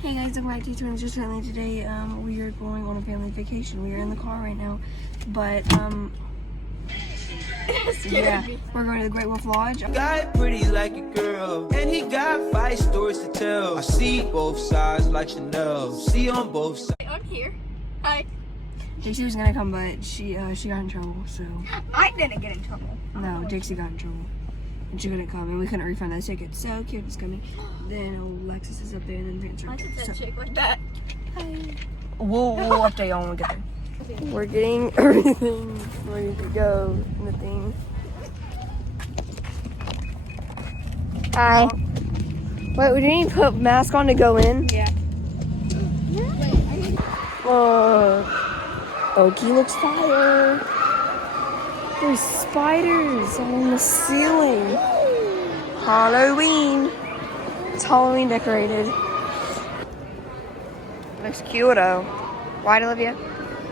Hey guys, welcome back to Twins Just Family. Today, we are going on a family vacation. We are in the car right now, but yeah, we're going to the Great Wolf Lodge. Guy pretty like a girl, and he got 5 stories to tell. I see both sides like Chanel. See on both sides. I'm here. Hi. Dixie was gonna come, but she got in trouble. So I didn't get in trouble. no, Dixie got in trouble, and she couldn't come, and we couldn't refund those tickets. So Kate is coming. Then Alexis is up there, and then Vance. I did that chick like that. Hi. We'll update y'all when we get there. We're getting everything ready to go in the thing. Hi. Wait, we didn't even put mask on to go in? Yeah. Oki looks fire. There's spiders on the ceiling. Halloween. It's Halloween decorated. Looks cute though. Right, Olivia?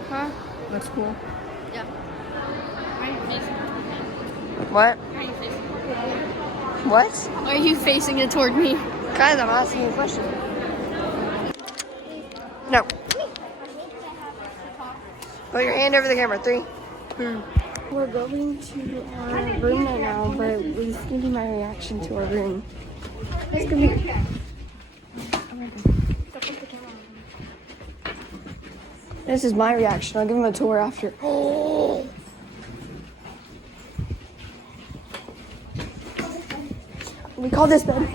Huh? Looks cool. Yeah. Why are you facing it? What? Why are you facing it? What? Why are you facing it toward me? Guys, I'm asking you a question. No. Put your hand over the camera. 3. We're going to our room right now, but this is going to be my reaction to our room. It's going to be... This is my reaction. I'll give him a tour after. Oh! We call this bed.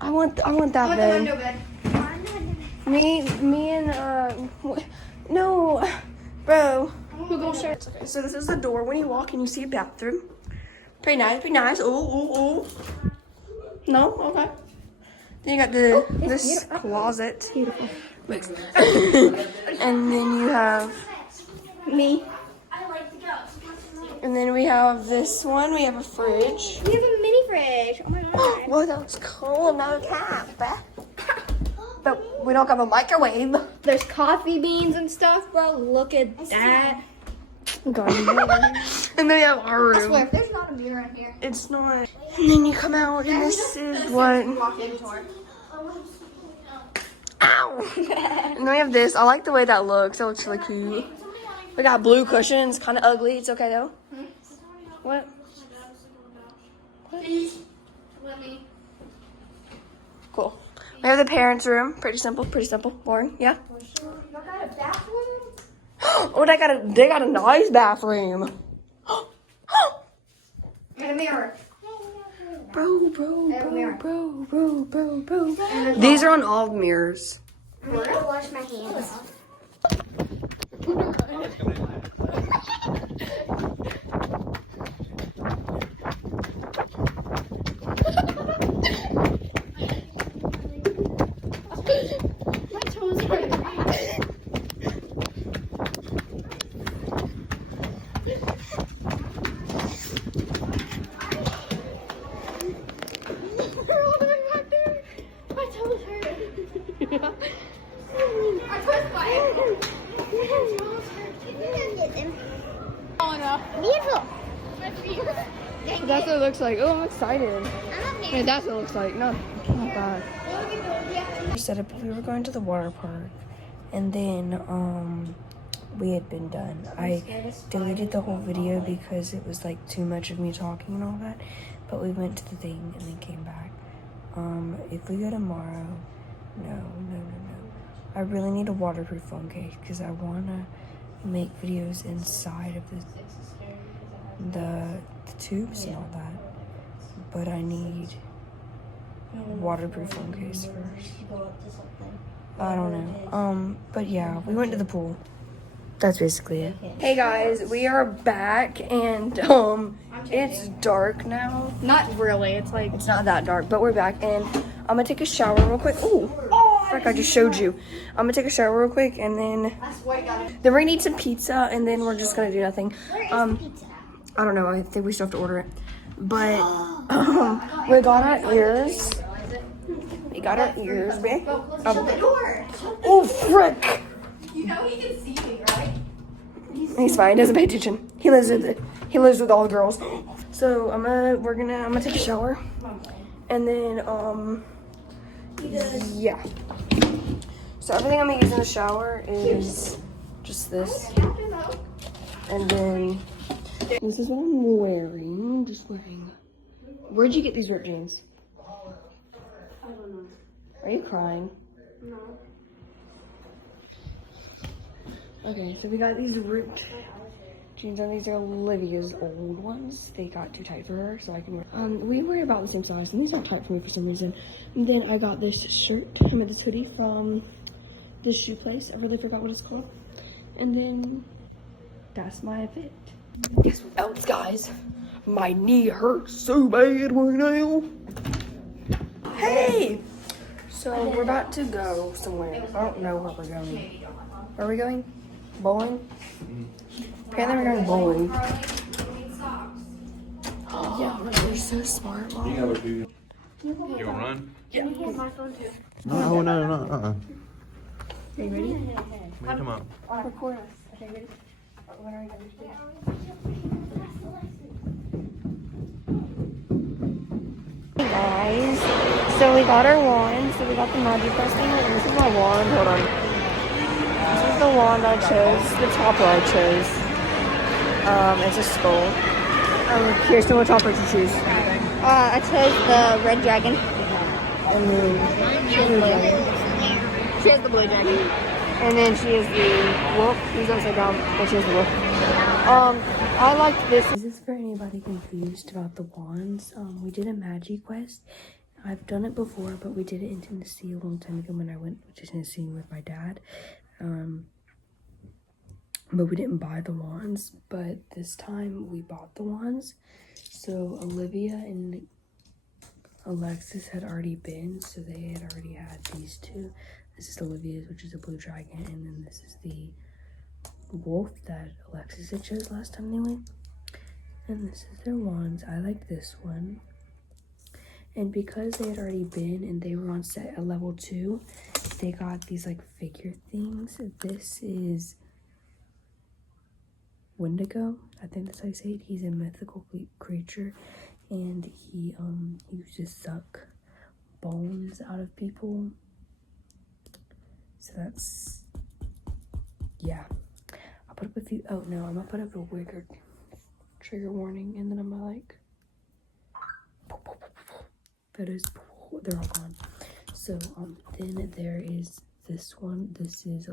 I want that bed. Me and no, bro. Google search. Okay, so this is the door when you walk and you see a bathroom. Pretty nice, pretty nice. Ooh. No, okay. Then you got this closet. Beautiful. And then you have Me. and then we have this one. We have a fridge. We have a mini fridge. Oh my god. Whoa, that was cool. No cap, but we don't have a microwave. There's coffee beans and stuff, bro. Look at that. And then we have our room. I swear, if there's not a mirror in here. It's not. And then you come out, and this is what. Walk into her. Ow! And then we have this. I like the way that looks. That looks really cute. We got blue cushions. Kind of ugly. It's okay though. What? Please let me. Cool. We have the parents' room. Pretty simple. Boring. Yeah. You got a bathroom? Oh, they got a nice bathroom. And a mirror. Bro. These are on all the mirrors. I'm gonna wash my hands. My toes hurt. They're all the way back there. My toes hurt. I pushed my ankle. Oh no. Beautiful. My feet. That's what it looks like. Oh, I'm excited. Wait, that's what it looks like. Not bad. We said it, we were going to the water park, and then we had been done. I deleted the whole video because it was like too much of me talking and all that. But we went to the thing and then came back. If we go tomorrow, no. I really need a waterproof phone case because I wanna make videos inside of the tubes and all that. But I need a waterproof phone case first. I don't know. But yeah, we went to the pool. That's basically it. Hey guys, we are back and it's dark now. Not really. It's like. It's not that dark, but we're back and I'm gonna take a shower real quick. Ooh, frick, I just showed you. I'm gonna take a shower real quick and then we're gonna eat some pizza and then we're just gonna do nothing. I don't know, I think we still have to order it. But we got our ears. We got our ears, babe. Oh frick! You know he can see me, right? He's fine. He doesn't pay attention. He lives with all the girls. So I'm gonna take a shower, and then yeah. So everything I'm gonna use in the shower is just this. And then this is what I'm wearing. I'm just wearing. Where'd you get these ripped jeans? I don't know. Are you crying? No. Okay, so we got these ripped jeans on. These are Olivia's old ones. They got too tight for her, so I can wear. We were about the same size, and these are tight for me for some reason. And then I got this shirt. I mean, this hoodie from this shoe place. I really forgot what it's called. And then that's my fit. Guess what else, guys? My knee hurts so bad right now. Hey! So we're about to go somewhere. I don't know where we're going. Where are we going? Bowling? Apparently we're going bowling. Yeah, you're so smart, Mom. You gonna run? Yeah. No. Are you ready? Man, come on. Record us. Okay, ready? When are we going to do? Hey guys, so we got our wand. So we got the magic quest thing, and this is my wand. Hold on. This is the wand I chose. The topper I chose. It's a skull. Kirsten, what topper did you choose? I chose the red dragon. And then she has the dragon. She has the blue dragon. And then she is the wolf. He's upside down, but she has the wolf. I liked this. Is this for anybody confused about the wands? We did a magic quest. I've done it before, but we did it in Tennessee a long time ago when I went to Tennessee with my dad. But we didn't buy the wands. But this time we bought the wands. So Olivia and Alexis had already been, so they had already had these two. This is Olivia's, which is a blue dragon, and then this is the wolf that Alexis had chose last time they went. And this is their wands. I like this one. And because they had already been and they were on set at level 2, they got these like figure things. This is Wendigo. I think that's how you say it. He's a mythical creature, and he used to suck bones out of people. So that's, yeah. I'll put up a few, oh no, I'm gonna put up a wicked trigger warning, and then I'm gonna like, that is, they're all gone. So, then there is this one. This is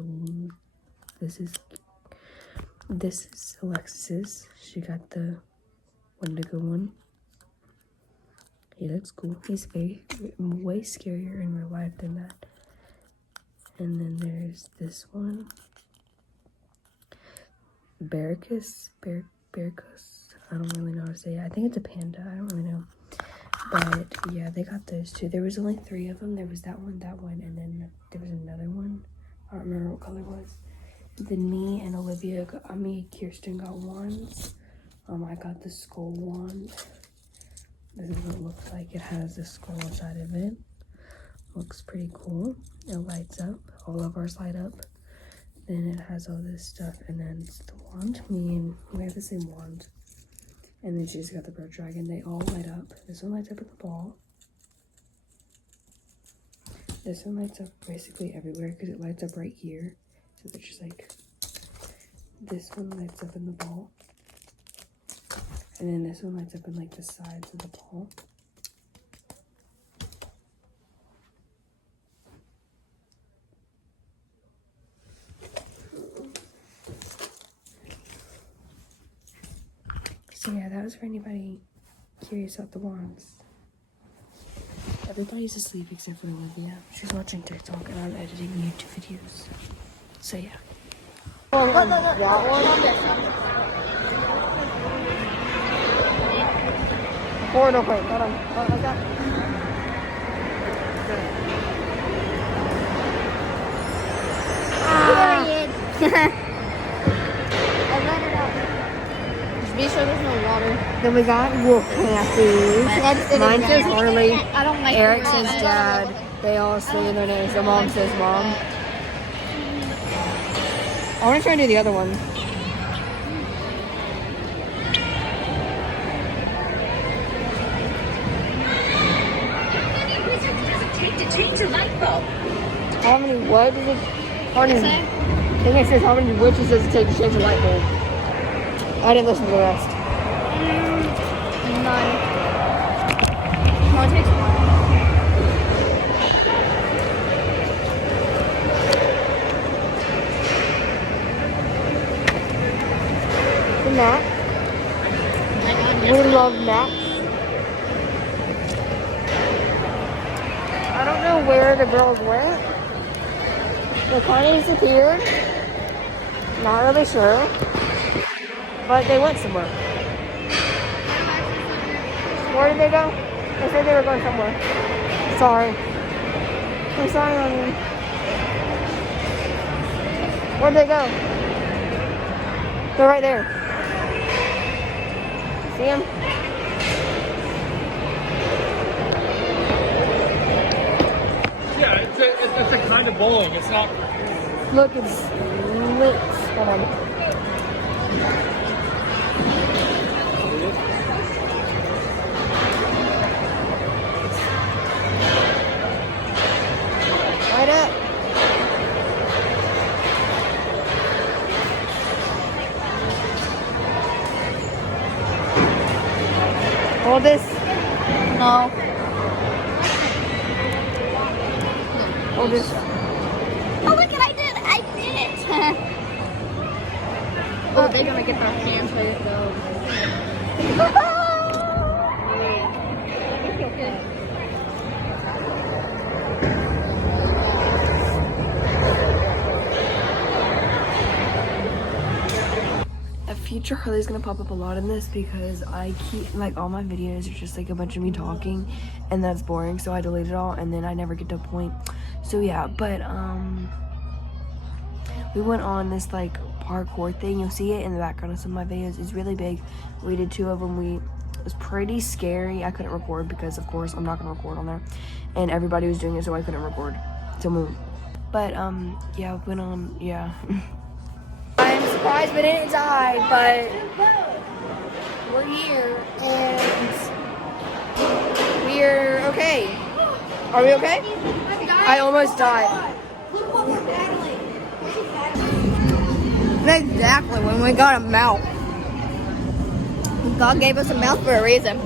Alexis's. She got the Wendigo one. He looks cool. He's way scarier in real life than that. And then there's this one. Barracus. I don't really know how to say it. I think it's a panda. I don't really know. But yeah, they got those two. There was only 3 of them. There was that one, and then there was another one. I don't remember what color it was. Then me and Olivia, Kirsten got wands. I got the skull wand. This is what it looks like. It has a skull inside of it. Looks pretty cool. It lights up. All of ours light up. Then it has all this stuff, and then it's the wand. We have the same wand. And then she's got the bird dragon. They all light up. This one lights up at the ball. This one lights up basically everywhere because it lights up right here. So they're just like, this one lights up in the ball. And then this one lights up in like the sides of the ball. So yeah, that was for anybody curious about the wands. Everybody's asleep except for Olivia. She's watching TikTok and I'm editing YouTube videos. So yeah. Forward open. Hold on. Like that. Period. I let it out. Just be sure there's no water. Then we got wolf passes. Mine says Harley. I don't like Eric says Dad. They all say their names. So Mom says Mom. I want to try and do the other one. Take to change a light bulb. How many what does it? How many? I think it says how many witches does it take to change a light bulb? I didn't listen to the rest. None. No, it takes one. The map. We love maps. I don't know where the girls went. They kind of disappeared. Not really sure. But they went somewhere. Where did they go? They said they were going somewhere. Sorry. I'm sorry, honey. Where'd they go? They're right there. See them? Yeah, it's a kind of bowling. It's not. Look, it's lit. Hold on. Right up. Hold this. No. Hold this. Oh, look, I did it. Oh, they're gonna get their hands ready to go. A future Harley's gonna pop up a lot in this because I keep, like, all my videos are just like a bunch of me talking and that's boring, so I delete it all and then I never get to a point. So yeah, but we went on this like parkour thing. You'll see it in the background of some of my videos. It's really big. We did 2 of them. It was pretty scary. I couldn't record because of course I'm not gonna record on there, and everybody was doing it, so I couldn't record. So but yeah, we went on, yeah. I'm surprised we didn't die, but we're here and we're okay. Are we okay? I almost died. Exactly, when we got a mouth. God gave us a mouth for a reason.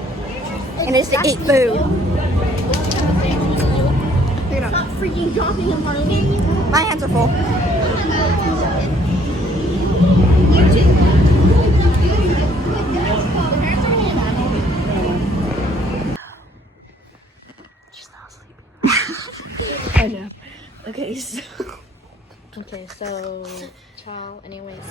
And it's to eat food. Stop freaking dropping him, Harley. My hands are full. She's not asleep. I know. Okay, so Ciao, anyways.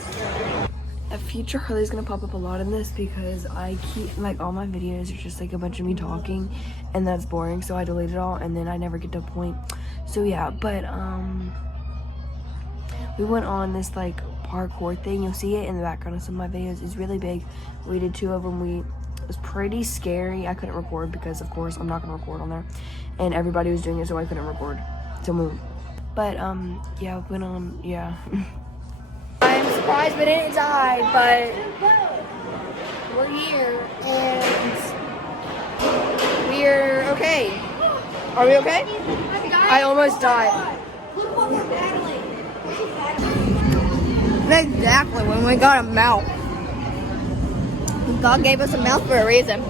a future Harley's gonna pop up a lot in this because I keep, like, all my videos are just like a bunch of me talking and that's boring, so I delete it all and then I never get to a point. So yeah, but we went on this like parkour thing. You'll see it in the background of some of my videos. It's really big. We did 2 of them. It was pretty scary. I couldn't record because of course I'm not gonna record on there, and everybody was doing it, so I couldn't record. So but yeah, we went on, yeah. I'm surprised we didn't die, but we're here and we're okay. Are we okay? I almost died. Exactly, when we got a mouth. God gave us a mouth for a reason.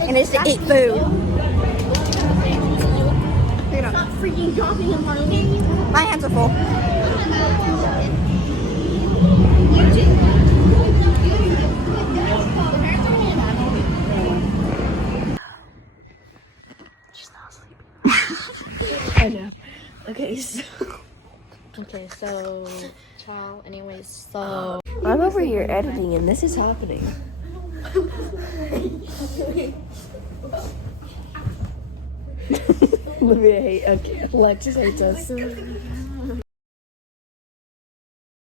And it's to eat food. Stop freaking dropping him, Harley. My hands are full. She's not asleep. I know. Okay, so Ciao, anyways, so. I'm over here editing and this is happening. Okay, Alexis hates us.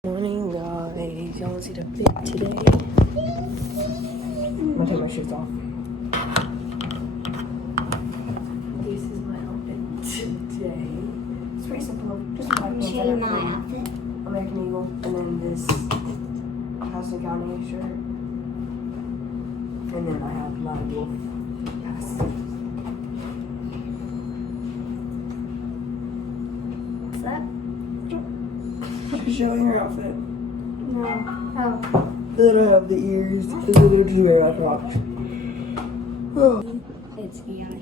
Morning, guys. Y'all want to see the fit today? I'm gonna take my shoes off. This is my outfit today. It's pretty simple. Just black pants. Show you my outfit. American Eagle, and then this Castle County shirt. And then I have my wolf. Yes. Showing her outfit. No. Oh. Then I have the ears, and then I just wear on top. Oh. It's EI.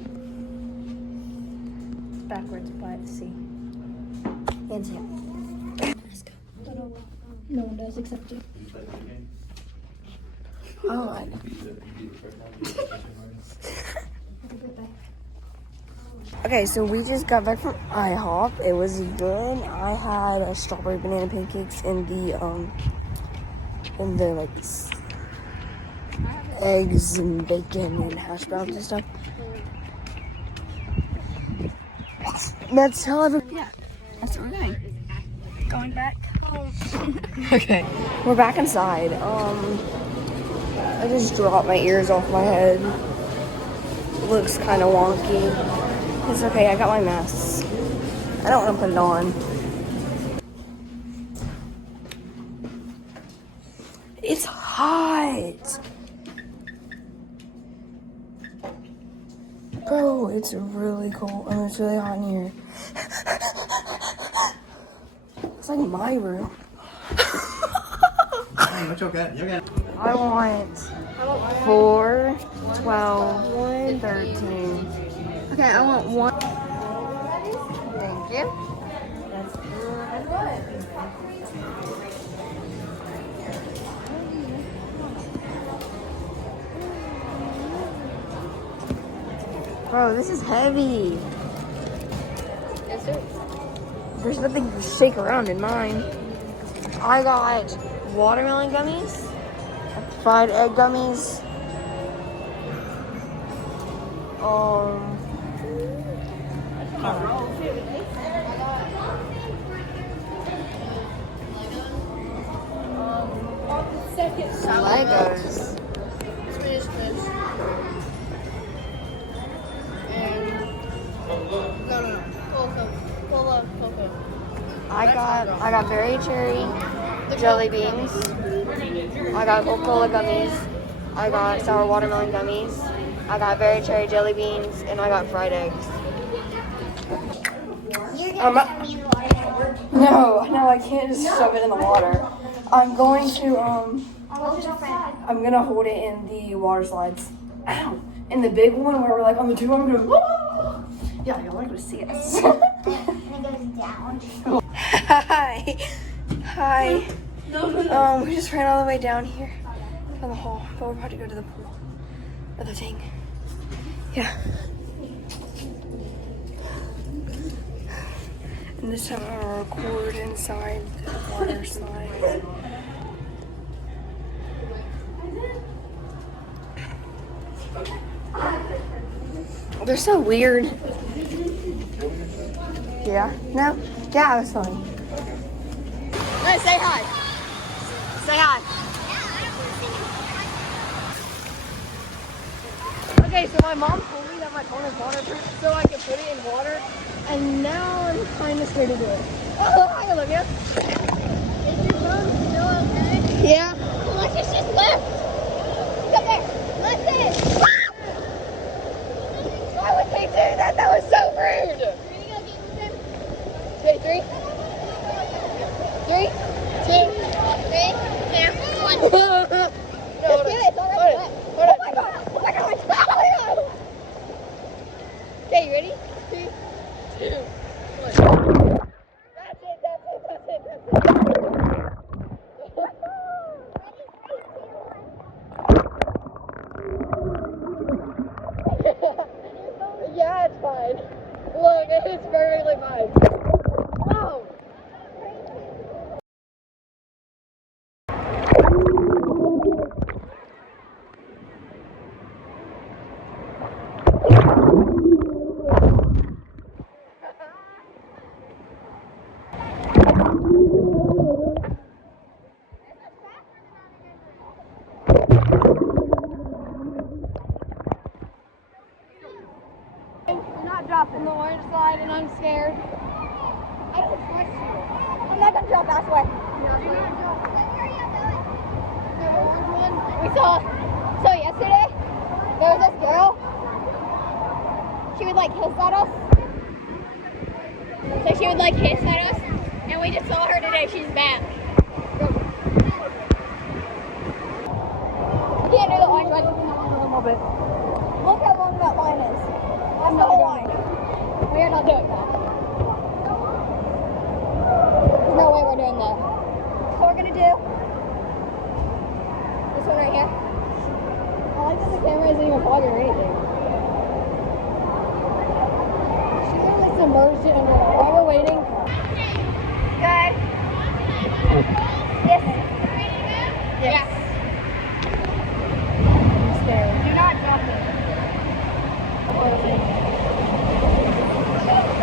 It's backwards, but C. And C. No one does except you. God. Okay, so we just got back from IHOP. It was good. I had a strawberry banana pancakes and the like eggs and bacon and hash browns and stuff. That's how Yeah. That's where we're going. Going back home. Okay. We're back inside. I just dropped my ears off my head. Looks kind of wonky. It's okay, I got my mask. I don't want to put it on. It's hot. Bro, it's really cold. I mean, it's really hot in here. It's like my room. It's okay. You're good. I want 4, 12, 13. Okay, I want one. Thank you. Bro, this is heavy. Yes, sir. There's nothing to shake around in mine. I got watermelon gummies, fried egg gummies, Legos. I got berry cherry jelly beans. I got Coca-Cola gummies. I got sour watermelon gummies. I got berry cherry jelly beans, and I got fried eggs. No, I can't just shove it in the water. I'm going to I'm gonna hold it in the water slides. Ow! In the big one where we're like on the tube, I'm gonna. Yeah, y'all are gonna see us. And it goes down. Hi. Hi. We just ran all the way down here from the hall, but we're about to go to the pool. Other thing. Yeah. And this time I'm gonna record inside the water slide. They're so weird. Yeah? No? Yeah, it was fun. Hey, say hi. Say hi. Okay, so my mom told me that my phone is waterproof so I can put it in water, and now I'm kind of scared to do it. Oh, hi, Olivia. Is your phone still okay? Yeah. Alexis just left. Come here. Listen. Why would they do that? That was so rude. Are you gonna get with him? Okay, 3, 2, 1. no, Just do it. It's already wet. Oh my god! Oh my god! Oh my god! Okay, you ready? 3, 2, 1. That's it. Yeah, it's fine. Look, it's perfectly fine. Whoa! You're not dropping the orange slide, and I'm scared. I don't trust you. I'm not gonna drop that way. We saw. So yesterday, there was this girl. She would like hiss at us. So she would like hiss at us, and we just saw her today. She's Matt. Go. You can't do the line right. You can have a little bit. Look how long that line is. That's the whole line. We are not doing that. There's no way we're doing that. So we're gonna do this one right here. I like that the camera isn't even fogging or anything. She literally submerged it under water. While we're waiting. Good. Yes. Yes. I'm scared. Do not drop it. Holy shoot. This is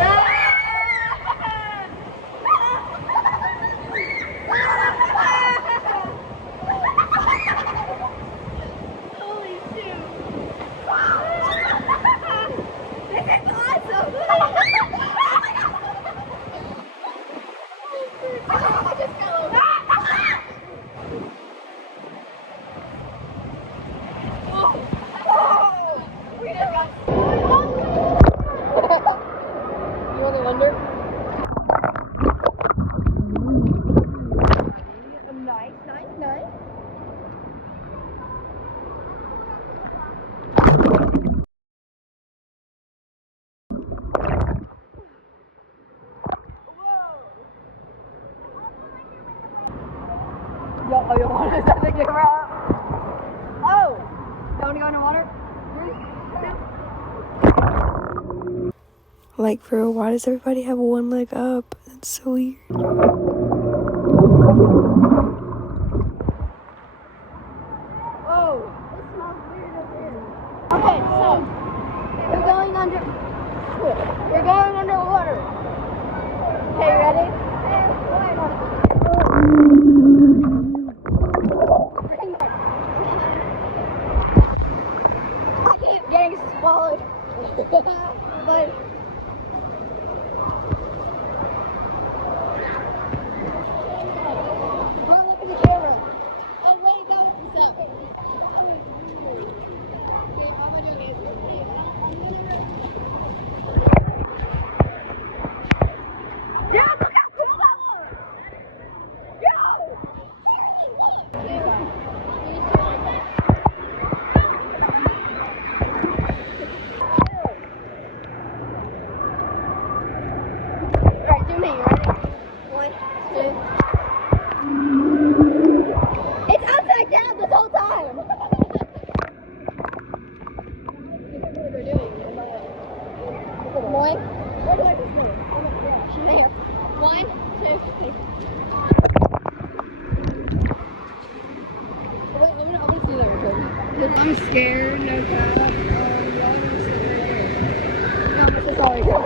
awesome. I just fell. We just got. You want to wonder? Nice. Yo, you want to set the camera up? Oh! You want to go in the water? 3, 2. Like, bro, why does everybody have one leg up? That's so weird. Oh, it smells weird up here. Okay, so we're going under. We're going underwater. Okay, you ready? I keep getting swallowed. But don't look at the camera. Oh wait, that was the sound. Okay, I'm gonna do it. Yeah, look how cool that looks! Alright, do me, you ready? 1, 2. It's upside down this whole time! One. Where do I just move? There. 1, 2, 3. I'm gonna see that real quick. I'm scared, no doubt. Y'all gonna sit right here. No, this is all right here.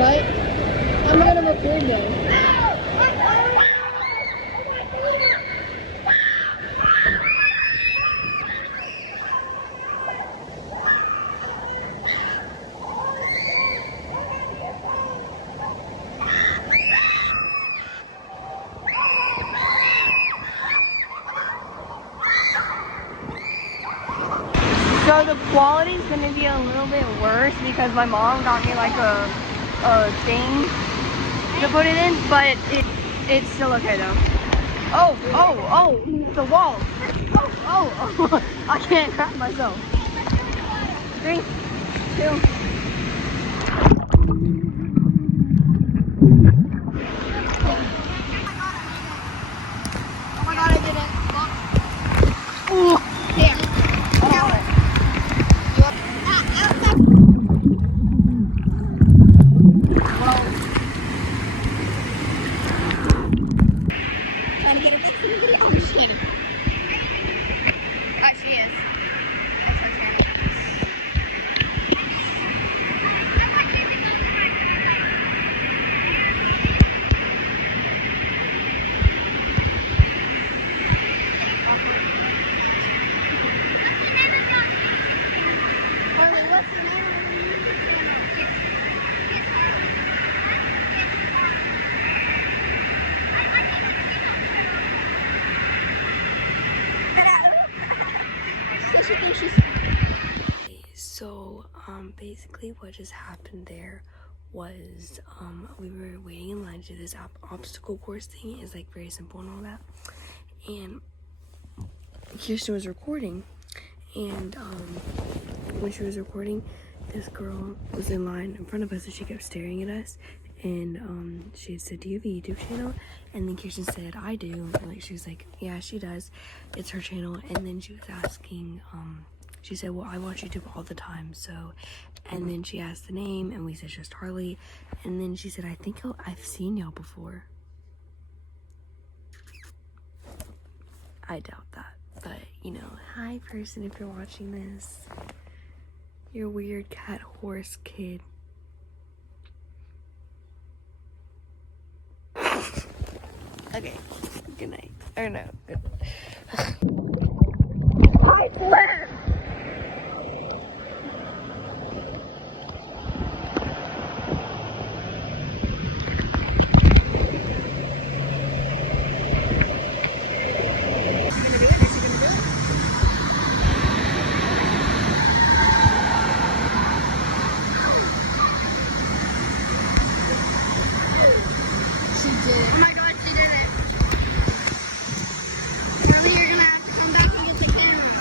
Right? I'm gonna record though. So the quality's gonna be a little bit worse because my mom got me like a thing to put it in, but it's still okay though. Oh, the wall. Oh, I can't grab myself. 3, 2. Oh my god, I did it. Ooh. Here. Trying to get her back in the video. Oh, she is. Oh, she is. That's her turn. Harley, what's the name of your YouTube channel? So she thinks she's. So basically what just happened there was we were waiting in line to do this obstacle course thing. It's like very simple and all that. And Kirsten was recording, and when she was recording, this girl was in line in front of us, and she kept staring at us. And she had said, "Do you have a YouTube channel?" And then Kirsten said, "I do." And like she was like, "Yeah, she does. It's her channel." And then she was asking, she said, "Well, I watch YouTube all the time, so." And then she asked the name, and we said just Harley. And then she said, "I think I've seen y'all before." I doubt that, but you know, hi person, if you're watching this, you're weird cat horse kid. Okay, good night. Or no, good. I swear! Oh my God, she did it. Really, you're gonna have to come back and get the camera.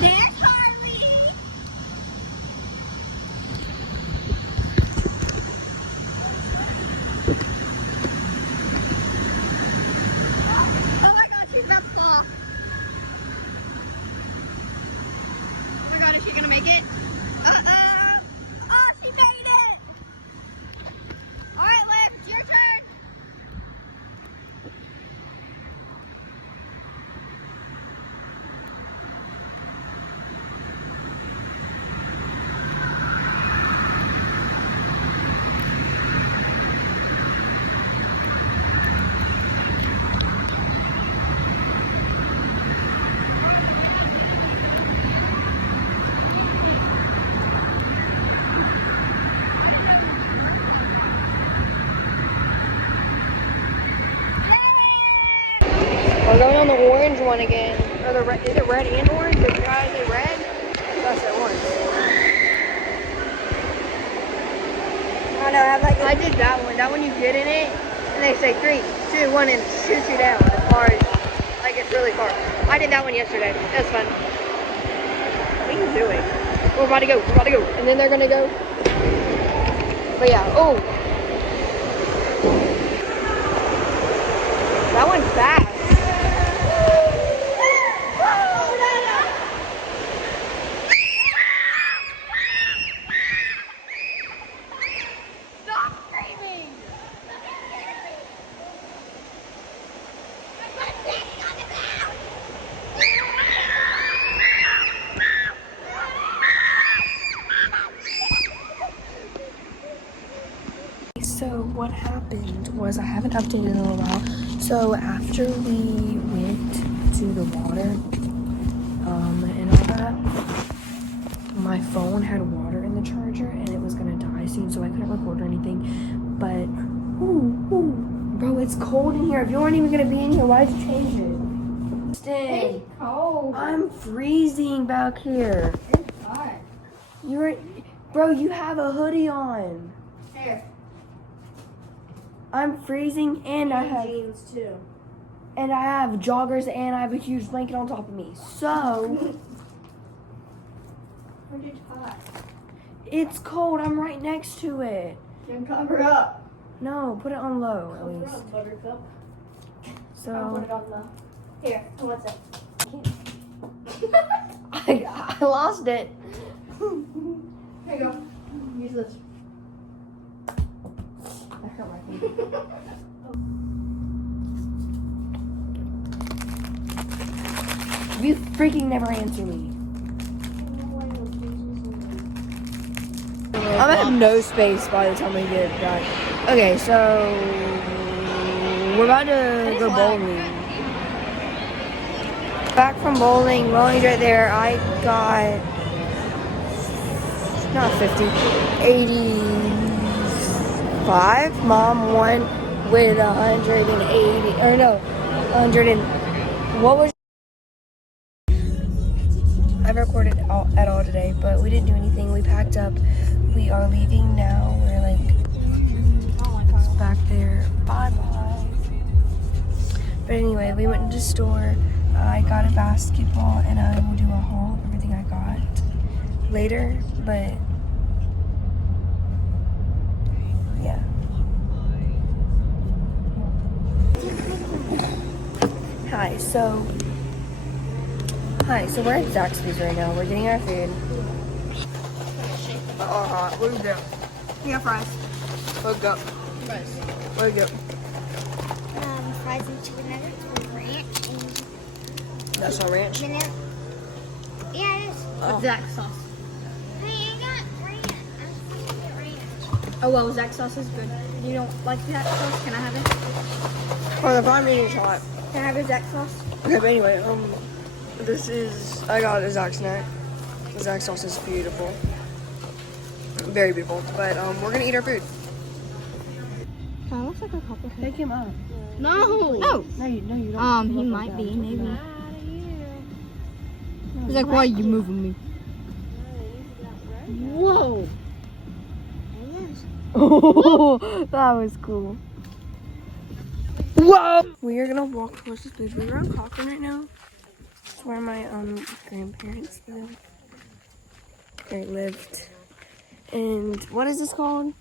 There's Harley. Oh my God, she's about to fall. Oh my God, is she gonna make it? Oh, she made it! All right, Liv, it's your turn. We're going on the orange one again. Or the red, is it red and orange? Did you guys say red? I said orange. I know, have like I did that one. That one you get in it, and they say 3, 2, 1, and shoots you down as far as, like it's really far. I did that one yesterday. That's fun. What are you doing? We're about to go. We're about to go. And then they're gonna go. But yeah. Oh. That one's fast. Stop screaming! So what happened was, I haven't updated in a while. So after we went to the water, and all that, my phone had water in the charger and it was gonna die soon, so I couldn't record or anything. But bro, it's cold in here. If you weren't even gonna be in here, why did you change it? Stan, cold. I'm freezing back here. It's hot. Bro, you have a hoodie on. Here. I'm freezing, and I have jeans too. and I have joggers, and I have a huge blanket on top of me. So It's hot. it's cold. I'm right next to it. Then cover up. No, put it on low at Cover least. up, Buttercup. I'll put So it on the. Here, what's it? I lost it. Here you go. Use this. That hurt my feet. You freaking never answer me. I'm gonna have no space by the time we get back. Okay, so we're about to go bowling. back from bowling. Bowling's right there. I got not 50, 85. Mom won with 180, or no, 100 and, what was, I've recorded at all today, but we didn't do anything. We packed up. We are leaving now. We're like, it's back there. Bye-bye. But anyway, we went to the store. I got a basketball, and I will do a haul of everything I got later, but yeah. Hi, so we're at Zaxby's right now. We're getting our food. What is that? We got fries. What's up? Fries. What's up? Fries and chicken nuggets with ranch and That's not ranch. vanilla. Yeah, it is. Oh. Zax sauce. Hey, I got ranch. I'm supposed to get ranch. Oh, well, Zax sauce is good. You don't like that sauce? Can I have it? Oh, the prime meeting shot. Can I have your Zax sauce? Okay, but anyway, I got a Zax snack. The Zax sauce is beautiful. Very beautiful. But, we're gonna eat our food. Kind of looks like a couple. Take him up. No. No. No, you don't. He might be, maybe. He's like, why are you moving me? Whoa. Oh, that was cool. Whoa! We are gonna walk towards the food. We're on Cochrane right now. It's where my grandparents live. They lived. And what is this called?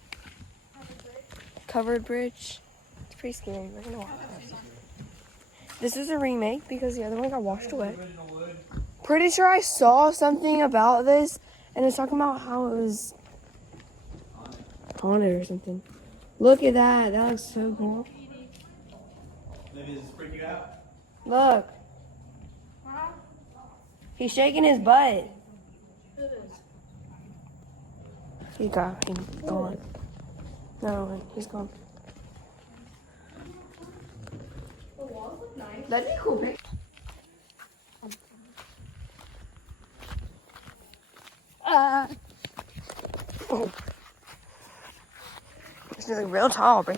Covered bridge. It's pretty scary. We're gonna walk across. This is a remake because the other one got washed away. Pretty sure I saw something about this, and it's talking about how it was haunted or something. Look at that. That looks so cool. Maybe this freak you out? Look. He's shaking his butt. He's gone. No, he's gone. That'd be cool. Oh. It's like real tall, bro.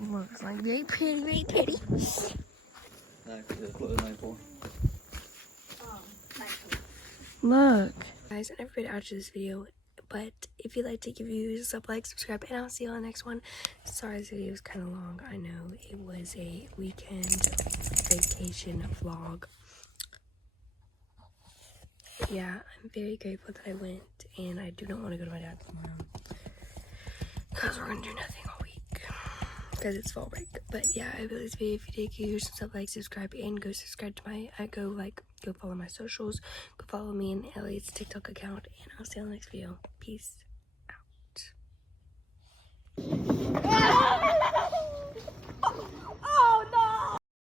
Looks like very pretty, very pretty. Look. Guys, I never made out to this video, but if you'd like to give you a sub, like, subscribe, and I'll see you on the next one. Sorry this video was kind of long. I know it was a weekend vacation vlog. Yeah, I'm very grateful that I went, and I do not want to go to my dad's tomorrow because we're going to do nothing all week because it's fall break. But yeah, I hope this video, if you did, give you some sub, like, subscribe, and go subscribe to my, go follow my socials, go follow me and Elliot's TikTok account, and I'll see you on the next video. Peace out.